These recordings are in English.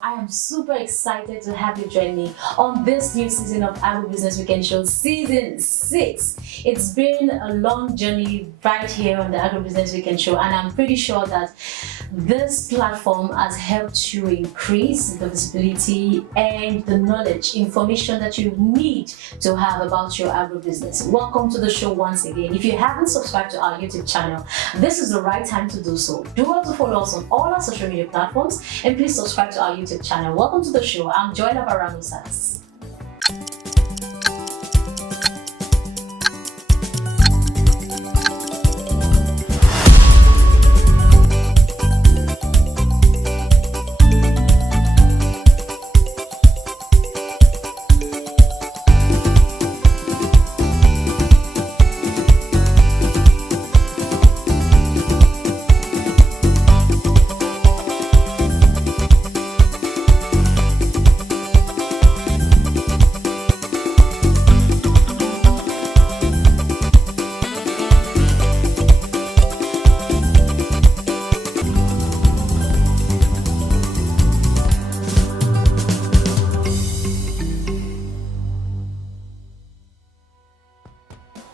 I am super excited to have you join me on this new season of Agribusiness Weekend Show, Season 6. It's been a long journey right here on the Agribusiness Weekend Show, and I'm pretty sure that this platform has helped you increase the visibility and the knowledge, information that you need to have about your agribusiness. Welcome to the show once again. If you haven't subscribed to our YouTube channel, this is the right time to do so. Do well to follow us on all our social media platforms, and please subscribe to our YouTube channel. Welcome to the show. I'm Joyla Baramusas.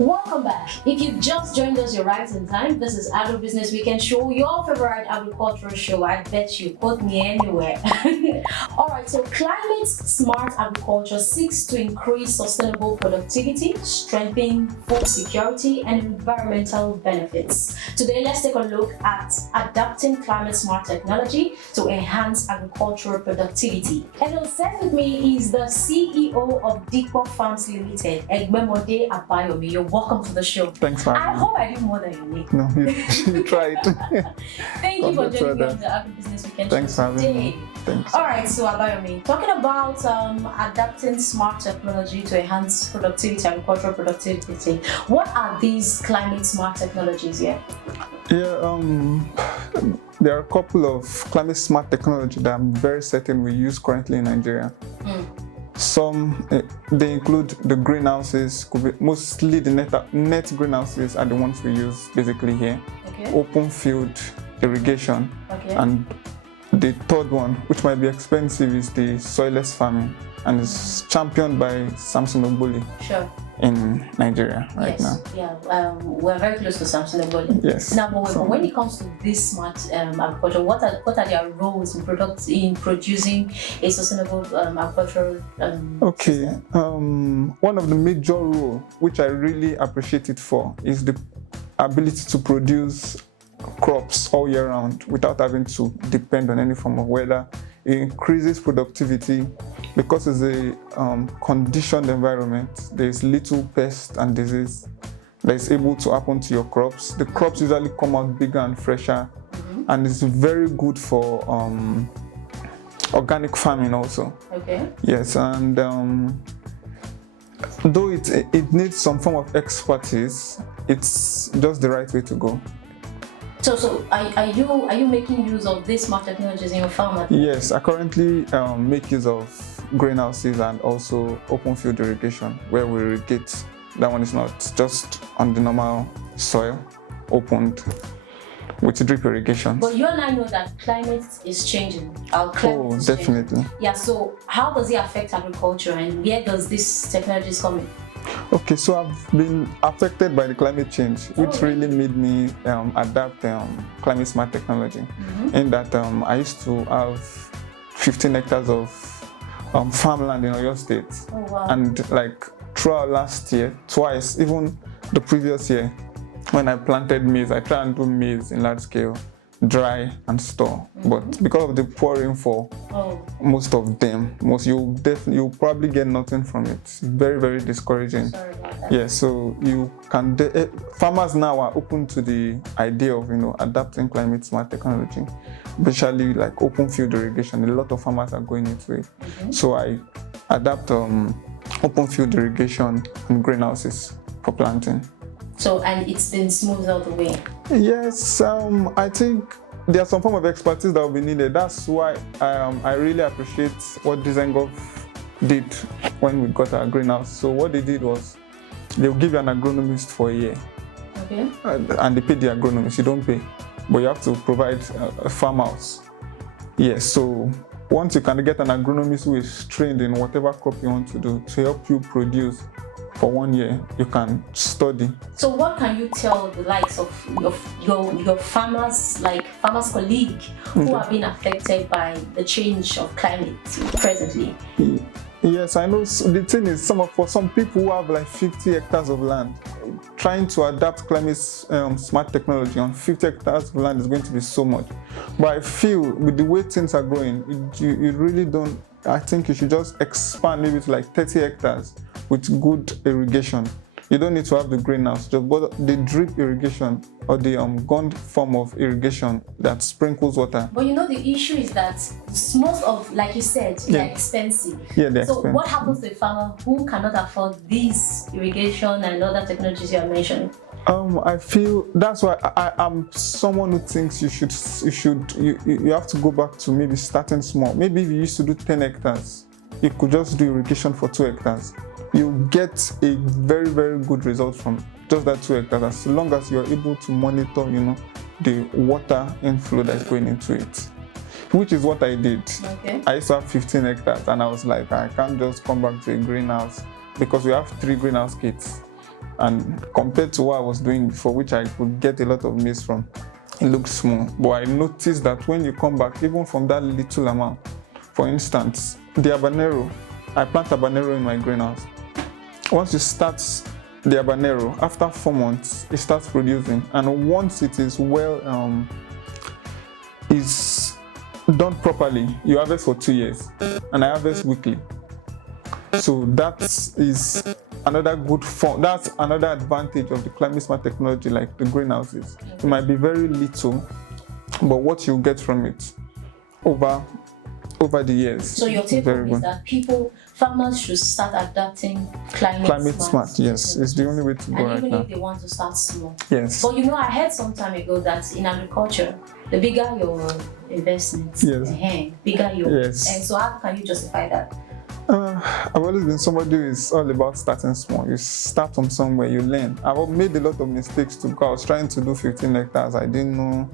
Welcome back. If you just joined us, you're right in time. This is Agribusiness Weekend Show, your favorite agricultural show. I bet you quote me anywhere. Alright, so climate smart agriculture seeks to increase sustainable productivity, strengthen food security, and environmental benefits. Today, let's take a look at adapting climate smart technology to enhance agricultural productivity. And on set with me is the CEO of Dikwa Farms Limited, Egbemode Abayomi. You're welcome to the show. Thanks for having I hope I did more than you need. No, you tried. Thank you for joining me on the Agribusiness Weekend Thanks show for having today. me. Thanks. All right, so Abayomi, talking about adapting smart technology to enhance productivity, agricultural productivity. What are these climate smart technologies here? Yeah, there are a couple of climate smart technology that I'm very certain we use currently in Nigeria. Some, they include the greenhouses, mostly the net greenhouses are the ones we use basically here. Okay. Open field irrigation. Okay. And the third one, which might be expensive, is the soilless farming, and it's championed by Samson Ogboli. Sure. In Nigeria right now. Yeah, we're very close to Samson Ogboli. Yes. Now, but when it comes to this smart agriculture, what are their roles in producing a sustainable agricultural Okay. system? One of the major roles, which I really appreciate it for, is the ability to produce crops all year round without having to depend on any form of weather. It increases productivity because it's a conditioned environment. There's little pest and disease that is able to happen to your crops. The crops usually come out bigger and fresher, and it's very good for organic farming also. Okay. Yes, and though it needs some form of expertise, it's just the right way to go. So are you making use of these smart technologies in your farm? Yes, I currently make use of greenhouses and also open field irrigation, where we irrigate. That one is not just on the normal soil, opened with drip irrigation. But you and I know that climate is changing. Our climate is definitely. Changing. Yeah, so how does it affect agriculture, and where does this technology come in? Okay, so I've been affected by the climate change, which really made me adapt climate smart technology. In that I used to have 15 hectares of farmland in Oyo State. Oh, wow. And like throughout last year, twice, even the previous year, when I planted maize, I try and do maize in large scale, dry and store. But because of the poor rainfall, most of them, you'll probably get nothing from it. It's very, very discouraging. Sorry about that. Yeah, so you can. Farmers now are open to the idea of adapting climate smart technology, especially like open field irrigation. A lot of farmers are going into it. So I adapt open field irrigation and greenhouses for planting. So, and it's been smoothed out the way? Yes, I think there's some form of expertise that will be needed. That's why I really appreciate what DesignGov did when we got our greenhouse. So what they did was they'll give you an agronomist for a year. Okay. And they pay the agronomist, you don't pay. But you have to provide a farmhouse. Yes, so once you can get an agronomist who is trained in whatever crop you want to do to help you produce for 1 year, you can study. So what can you tell the likes of your farmers, like farmers colleague, who are being affected by the change of climate presently? Yes, I know. The thing is, for some people who have like 50 hectares of land, trying to adapt climate smart technology on 50 hectares of land is going to be so much. But I feel with the way things are going, you really don't. I think you should just expand maybe to like 30 hectares with good irrigation. You don't need to have the greenhouse, just the drip irrigation or the gond form of irrigation that sprinkles water. But you know, the issue is that most of, like you said, they're expensive. Yeah, they're so expensive. What happens to a farmer who cannot afford these irrigation and other technologies you are mentioning? I feel that's why I'm someone who thinks you have to go back to maybe starting small. Maybe if you used to do 10 hectares, you could just do irrigation for 2 hectares. You get a very, very good result from just that 2 hectares, as long as you're able to monitor, the water inflow that's going into it, which is what I did. Okay. I used to have 15 hectares, and I was like, I can't just come back to a greenhouse because we have 3 greenhouse kits. And compared to what I was doing before, which I could get a lot of maize from, it looked small. But I noticed that when you come back, even from that little amount, for instance, the habanero, I plant habanero in my greenhouse. Once you start the habanero, after 4 months, it starts producing. And once it is is done properly, you harvest for 2 years. And I harvest weekly. So that is another good form. That's another advantage of the climate smart technology, like the greenhouses. It might be very little, but what you get from it over the years. So your take home is that farmers should start adapting climate smart. Yes, it's the only way to go right now. And even if they want to start small. Yes. But I heard some time ago that in agriculture, the bigger your investments, the bigger your. Yes. And so how can you justify that? I've always been somebody who is all about starting small. You start from somewhere, you learn. I've made a lot of mistakes too. I was trying to do 15 hectares. I didn't know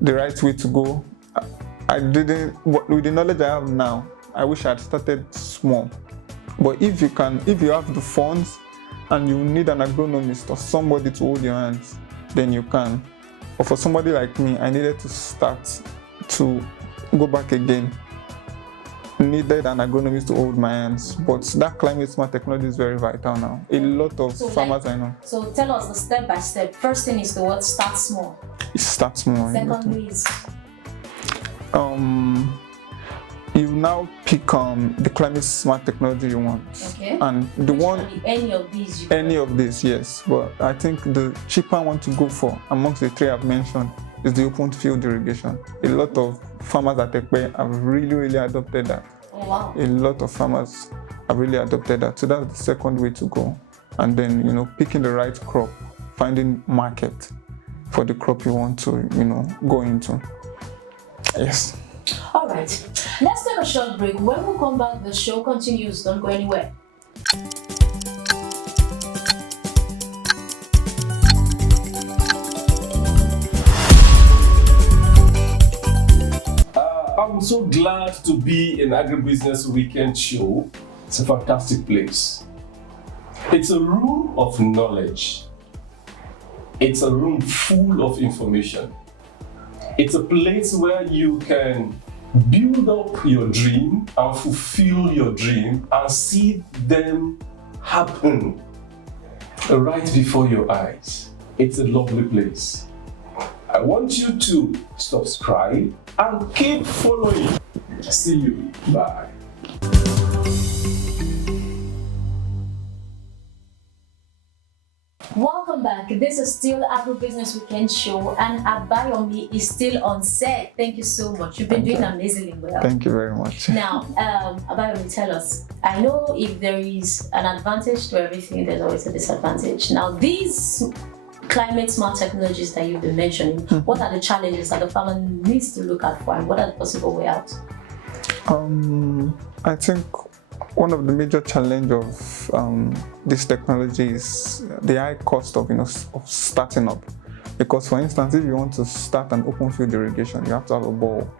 the right way to go. I didn't, with the knowledge I have now, I wish I had started small. But if you have the funds and you need an agronomist or somebody to hold your hands, then you can. But for somebody like me, I needed to start to go back again. Needed an agronomist to hold my hands, but that climate smart technology is very vital now. A lot of farmers I know. So tell us the step by step. First thing is to start small. Start small. Secondly is you now pick the climate smart technology you want. Okay. And any of these. Any of these, yes. But I think the cheaper one to go for amongst the 3 I've mentioned is the open field irrigation. A lot of farmers at Ekpe have really, really adopted that. Oh, wow. A lot of farmers have really adopted that. So that's the second way to go. And then, picking the right crop, finding market for the crop you want to, go into. Yes. All right. Let's take a short break. When we come back, the show continues. Don't go anywhere. I'm so glad to be in Agribusiness Weekend Show. It's a fantastic place. It's a room of knowledge. It's a room full of information. It's a place where you can build up your dream and fulfill your dream and see them happen right before your eyes. It's a lovely place. I want you to subscribe and keep following. See you. Bye. Welcome back. This is still Agribusiness Weekend Show, and Abayomi is still on set. Thank you so much. You've been doing amazingly well. Thank you very much. Now, Abayomi, tell us. I know if there is an advantage to everything, there's always a disadvantage. Now, these climate smart technologies that you've been mentioning, what are the challenges that the farmer needs to look out for, and what are the possible way out? I think one of the major challenges of this technology is the high cost of starting up. Because, for instance, if you want to start an open field irrigation, you have to have a bore.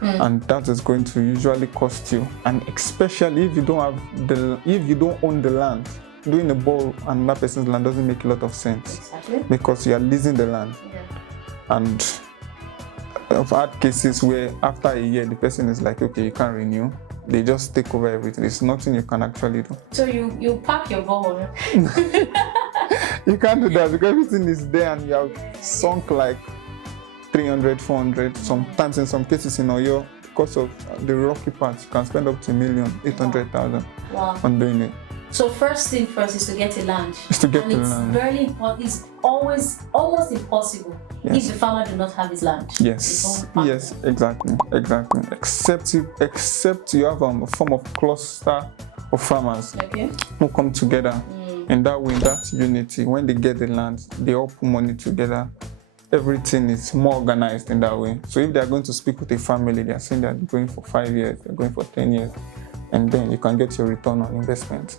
and that is going to usually cost you. And especially if you don't own the land, doing a bore on another person's land doesn't make a lot of sense. Exactly. Because you are leasing the land. Yeah. And I've had cases where after a year the person is like, okay, you can't renew. They just take over everything. There's nothing you can actually do. So you pack your ball. You can't do that because everything is there and you have sunk like 300, 400. Sometimes in some cases in Oyo, because of the rocky parts, you can spend up to 1,800,000 Wow. on doing it. So first thing first is to get a land. It's to get and the it's land. very important. It's always almost impossible Yes. if the farmer do not have his land. Yes, yes, exactly. Except you have a form of cluster of farmers Okay. who come together in that way, in that unity. When they get the land, they all put money together. Everything is more organized in that way. So if they are going to speak with a family, they are saying they are going for 5 years, they're going for 10 years, and then you can get your return on investment.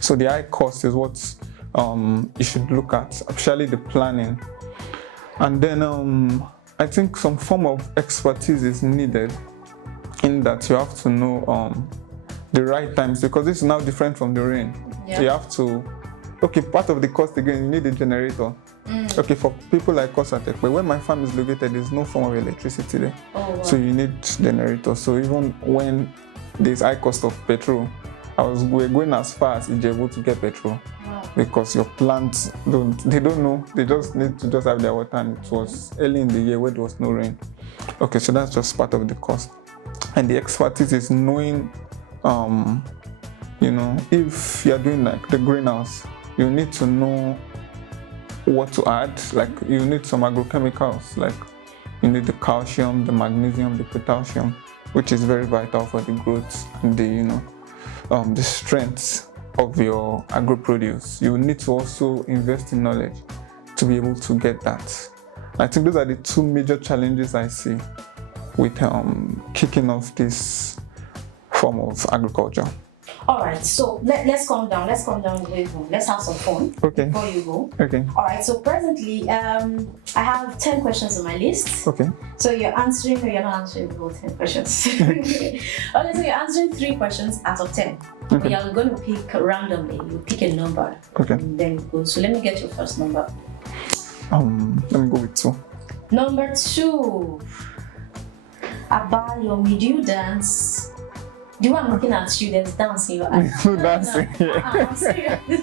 So the high cost is what you should look at, especially the planning. And then I think some form of expertise is needed in that you have to know the right times, because this is now different from the rain. Yeah. You have to, part of the cost again, you need a generator. Okay, for people like us at Ekpe, where my farm is located, there's no form of electricity there. Oh, wow. So you need generator. So even when there's high cost of petrol, we're going as far as Ijebu to get petrol. Wow. Because your plants don't know, they just need to just have their water, and it was early in the year where there was no rain. Okay, so that's just part of the cost. And the expertise is knowing, if you're doing like the greenhouse, you need to know what to add. Like you need some agrochemicals, like you need the calcium, the magnesium, the potassium, which is very vital for the growth and the strength of your agro produce. You need to also invest in knowledge to be able to get that. I think those are the two major challenges I see with kicking off this form of agriculture. All right, so let's calm down. Let's calm down. Let's have some fun. Okay. Before you go. Okay. All right. So presently, I have 10 questions on my list. Okay. So you're answering, or you're not answering the whole 10 questions. Okay. So you're answering 3 questions out of 10. Okay. You're going to pick randomly. You pick a number. Okay. And then you go. So let me get your first number. Let me go with 2. Number 2. Abayomi, do you dance? The way I'm looking at you, there's dance in your eyes. No dancing. I'm serious. The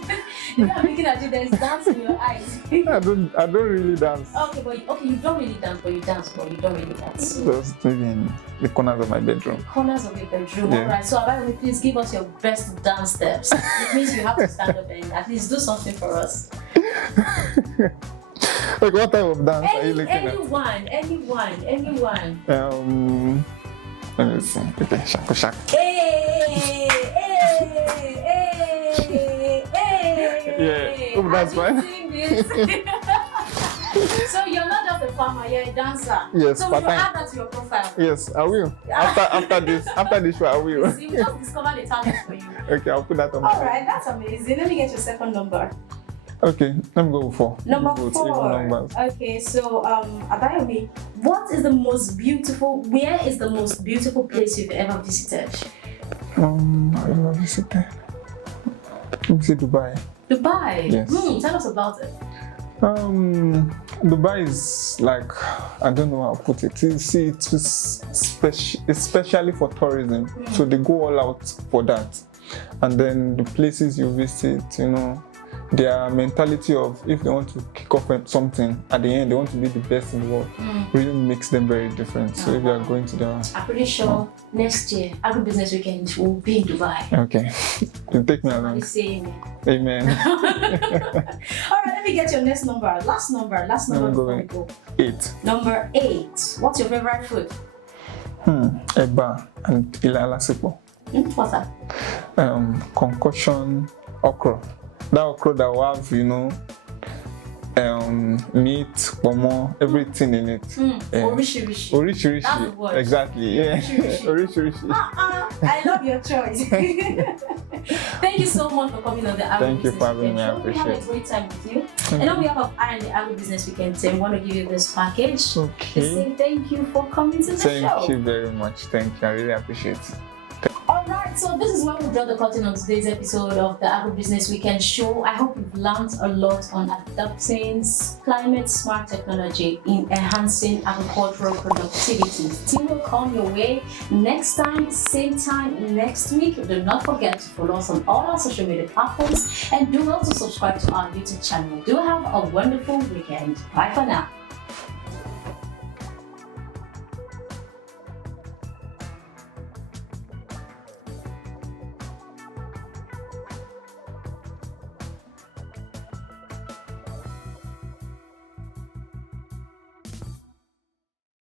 way I'm looking at you, there's dance in your eyes. I don't really dance. Okay, you don't really dance, but you dance, but you don't really dance. Just maybe in the corners of my bedroom. Corners of your bedroom. Yeah. Alright, so Abayomi, please give us your best dance steps. It means you have to stand up and at least do something for us. Like what type of dance are you looking at? Anyone. Let me see. Okay, shaku shaku. Hey. Yeah, oh, that's fine. So you're not just a farmer, you're a dancer. Yes, so you add that to your profile. Yes, I will. After this show, I will. You just discovered a talent for you. Okay, I'll put that on. Alright, that's amazing. Let me get your second number. Okay, let me go with 4. Number Go with 4. even numbers. Okay, so Abayomi, where is the most beautiful place you've ever visited? I ever visited. Let me see Dubai. Dubai. Yes. Tell us about it. Dubai is like, I don't know how to put it. It's especially for tourism. So they go all out for that. And then the places you visit, their mentality of if they want to kick off something at the end, they want to be the best in the world, really makes them very different. So if they are going to their... I'm pretty sure next year, Agribusiness Weekend will be in Dubai. Okay. You take me along. Saying Amen. Alright, let me get your next number. Last number before we go. 8. Number 8. What's your favorite food? Eba and ilala sipo. What's that? Concoction okra. That okra that will have, meat, pomo, everything in it. Orishi. Orishi. That's the word. Exactly. Yeah. Orishi. I love your choice. Thank you so much for coming on the Agro Thank you Business for having Weekend me. I Show. We had a appreciate it. great time with you. And on behalf of I and the Agro Business Weekend team, I want to give you this package. To Okay. say thank you for coming to the show. Thank you very much. Thank you. I really appreciate it. Alright, so this is where we draw the curtain on today's episode of the Agro Business Weekend Show. I hope you've learned a lot on adopting climate smart technology in enhancing agricultural productivity. Still will come your way next time, same time next week. Do not forget to follow us on all our social media platforms and do also subscribe to our YouTube channel. Do have a wonderful weekend. Bye for now.